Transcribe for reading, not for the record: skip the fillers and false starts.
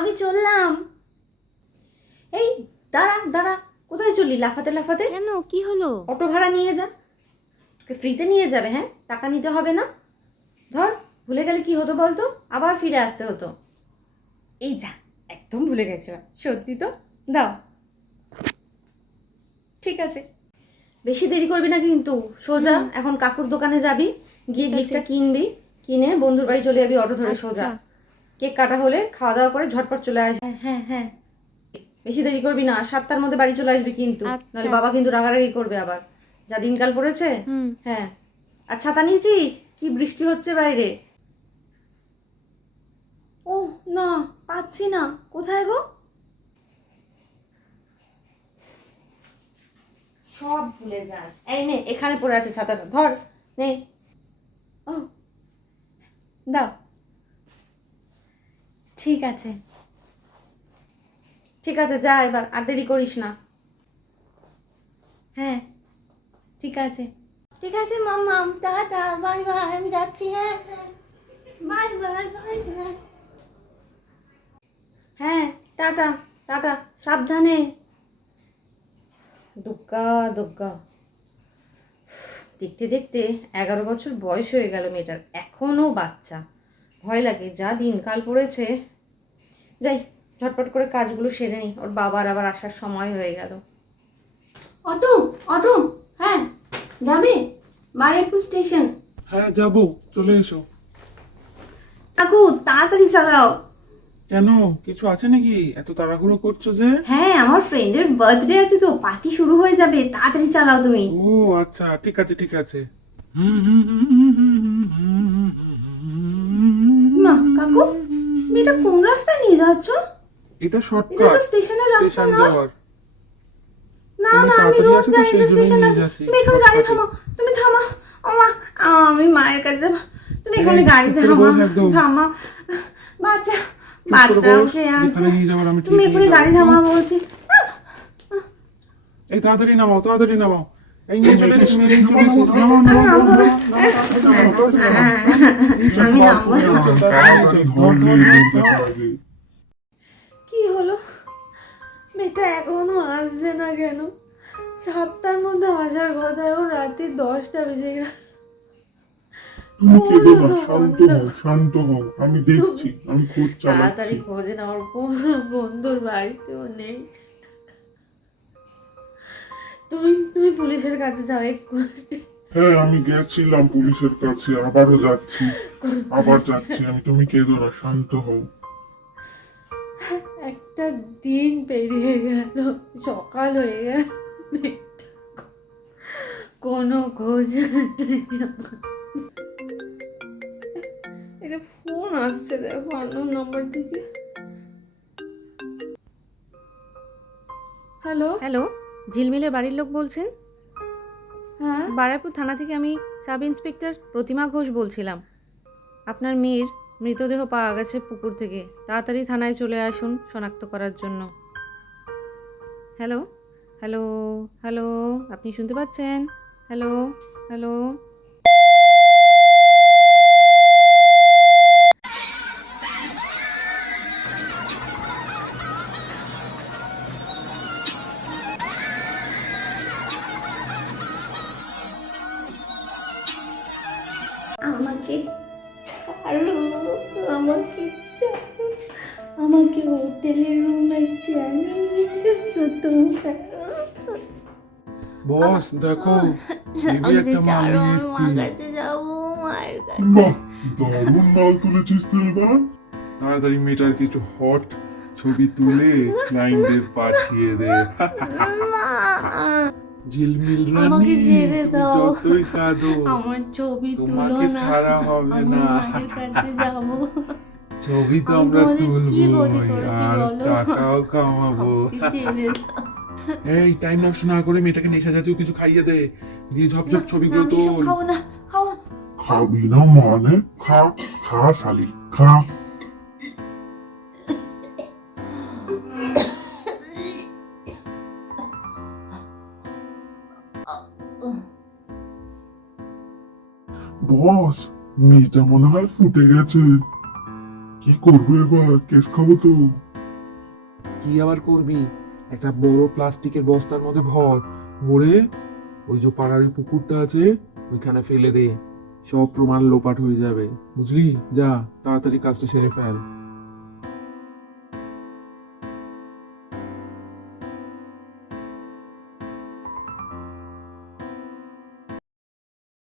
আমি চললাম। এই দাঁড়া দাঁড়া, কোথায় চললি লাফাতে লাফাতে? কেন, কি হলো? অটো ভাড়া নিয়ে যা, তোকে ফ্রিতে নিয়ে যাবে। হ্যাঁ, টাকা নিতে হবে না। ধর, ভুলে গেলে কি হতো বলতো? আবার ফিরে আসতে হতো। এই যা, একদম ভুলে গেছো। সত্যি তো, দাও। ঠিক আছে, বেশি দেরি করবি না কিন্তু। সোজা এখন কাকুর দোকানে যাবি, গিয়ে ঠিক আছে। গিফটটা কিনবি, কিনে বন্ধুর বাড়ি চলে যাবি অটো ধরে সোজা। আচ্ছা। কেক কাটা হলে খাওয়া দাওয়া করে ঝটপট চলে আসবি। হ্যাঁ হ্যাঁ হ্যাঁ, বেশি দেরি করবি না, 7টার মধ্যে বাড়ি চলে আসবি কিন্তু, আচ্ছা। নাহলে বাবা কিন্তু রাগারাগি করবে আবার, যা দিনকাল পড়েছে। হুম। হ্যাঁ, আর ছাতা নিয়েছিস? কি বৃষ্টি হচ্ছে বাইরে। ও না, পাচ্ছি না, কোথায় গো? সব ভুলে যাস। এই নে, এখানে পড়ে আছে ছাতাটা, ধর, নে। ও, দাও। ঠিক আছে ঠিক আছে, যা এবার, আর দেরি করিস না। হ্যাঁ, ঠিক আছে ঠিক আছে মাম্মাম, টাটা, বাই বাই, আমি যাচ্ছি। হ্যাঁ হ্যাঁ, বাই বাই বাই বাই। হ্যাঁ, টাটা টাটা, সাবধানে। দুগ্গা দুগ্গা, দেখতে দেখতে 11 বছর বয়স হয়ে গেল মেয়েটার, এখনও বাচ্চা। ভয় লাগে, যা দিনকাল পড়েছে। যাই, ঝটপট করে কাজগুলো সেরে নিই, ওর বাবার আবার আসার সময় হয়ে গেল। অটো অটো, হ্যাঁ যাবে বারুইপুর স্টেশন। হ্যাঁ যাবো, চলে এসো। কাকু তাড়াতাড়ি চালাও। কেন, কিছু আছে নাকি? এত তাড়াহুড়ো করছো যে? হ্যাঁ, আমার ফ্রেন্ডের বার্থডে আছে তো, পার্টি শুরু হয়ে যাবে, তাড়াতাড়ি চালাও তুমি। ও আচ্ছা, ঠিক আছে ঠিক আছে। না কাকু, তুমি এটা কোন রাস্তায় নিয়ে যাচ্ছ? এটা এটা শর্টকাট, তো স্টেশনের রাস্তা স্টেশন না। যাওয়ার। না তুমি না, আমি তাড়াতাড়ি রোজ আসো তো, যাই, সেই এটা জন্যই স্টেশন নিয়ে রাস্তা। যাচ্ছি তুমি এখানে গাড়ি শর্টকাটে। থামাও, তুমি থামাও। আমা, আমি মায়ের কাছে যাবো, তুমি এখানে এই, গাড়ি চুপ করে থামাও বস একদম। থামাও। বাচ্চা চুপ করে বাচ্চা বস, ওকে যেখানে আছে, নিয়ে যাওয়ার আমি তুমি ঠিক এখানে নিয়ে গাড়ি যাবো। থামাও চুপ। বলছি। এই তাড়াতাড়ি নামাও, তাড়াতাড়ি নামাও। এই নিয়ে চলে এসেছি, নিয়ে চলে এসেছি। আমি নামবো না। কি হলো, মেয়েটা এখনো আসছে না কেন? 7টার মধ্যে আসার কথা, এখন রাত্রি 10টা বেজে গেল। তুমি কেঁদো না, শান্ত হও শান্ত হও, আমি দেখছি, আমি খোঁজ তাড়াতাড়ি চালাচ্ছি। খোঁজে না, ওর কোনো বন্ধুর বাড়িতেও নেই। তুমি তুমি পুলিশের কাছে যাও এক্ষুনি। হ্যাঁ আমি গেছিলাম পুলিশের কাছে, আবারও যাচ্ছি, আবার যাচ্ছি আমি, তুমি কেঁদো না, শান্ত হও। একটা দিন পেরিয়ে গেল, সকাল হয়ে গেল, কোনো খোঁজ নেই। এটা ফোন আসছে, দেখো আননোন নাম্বার থেকে। হ্যালো হ্যালো, ঝিলমিলের বাড়ির লোক বলছেন? হ্যাঁ, বারাইপুর থানা থেকে আমি সাব ইন্সপেক্টর প্রতিমা ঘোষ বলছিলাম। আপনার মেয়ের মৃতদেহ পাওয়া গেছে পুকুর থেকে, তাড়াতাড়ি থানায় চলে আসুন শনাক্ত করার জন্য। হ্যালো হ্যালো হ্যালো, আপনি শুনতে পাচ্ছেন? Hello hello. আমাকে ছাড়ো, আমাকে ছাড়ো, আমাকে হোটেলের রুমে কেন এসেছো তোমরা? বস দেখো, হেভি একটা মাল নিয়ে এসেছি। মার কাছে যাবো, মায়ের কাছে। বাহ, দারুণ মাল তুলেছিস তো এবার। তাড়াতাড়ি মেয়েটার কিছু হট ছবি তুলে ক্লায়েন্টদের পাঠিয়ে দে। ঝিলমিল আমাকে রানী, ছেড়ে তুমি দাও, যতই কাঁদো আমার ছবি তুলো তোমাকে না, ছাড়া হবে আমি না। মায়ের কাছে যাবো। ছবি তো আমি আমরা তোমাদের কি ক্ষতি তুলবো করেছি আর বলো? টাকাও কামাবো। আমাকে ছেড়ে দাও। এই টাইম নষ্ট না করে মেয়েটাকে নেশা জাতীয় কিছু খাইয়ে দে, দিয়ে ঝপঝপ ছবিগুলো আমি সব তোল। খাবো না, খাবো। খাবি না মানে? খা, খা শালি, খা। বস, মেয়েটা মনে হয় ফুটে গেছে। কি করবো এবার, কেস খাবো তো। কি আবার করবি? একটা বড় প্লাস্টিকের বস্তার মধ্যে ভরে ওই যে পাড়ার ওই পুকুরটা আছে ওইখানে ফেলে দে, সব প্রমাণ লোপাট হয়ে যাবে, বুঝলি? যা তাড়াতাড়ি কাজটা সেরে ফেল।